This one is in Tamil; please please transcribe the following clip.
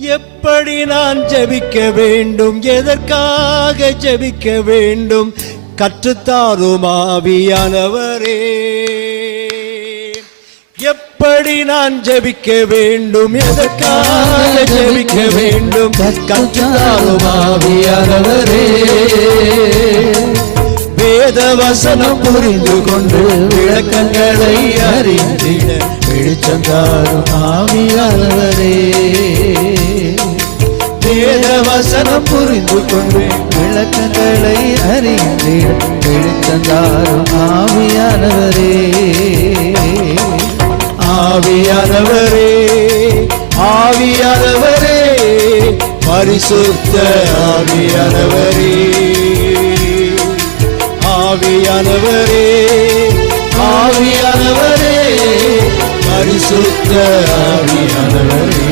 எப்படி நான் ஜெபிக்க வேண்டும், எதற்காக ஜெபிக்க வேண்டும், கற்றுத்தாரும் ஆவியானவரே. எப்படி நான் ஜெபிக்க வேண்டும், எதற்காக ஜெபிக்க வேண்டும், கற்றுத்தாரும் ஆவியானவரே. வேத வசனம் புரிந்து கொண்டு விளக்கங்களை அறிந்திட வெளிச்சந்தாரும் ஆவியானவரே. வேத வசனம் புரிந்து கொண்டு விளக்கங்களை அறிந்திட வெளிச்சந்தாரும் ஆவியானவரே. ஆவியானவரே, ஆவியானவரே, பரிசுத்த ஆவியானவரே. ஆவியானவரே, ஆவியானவரே, பரிசுத்த ஆவியானவரே.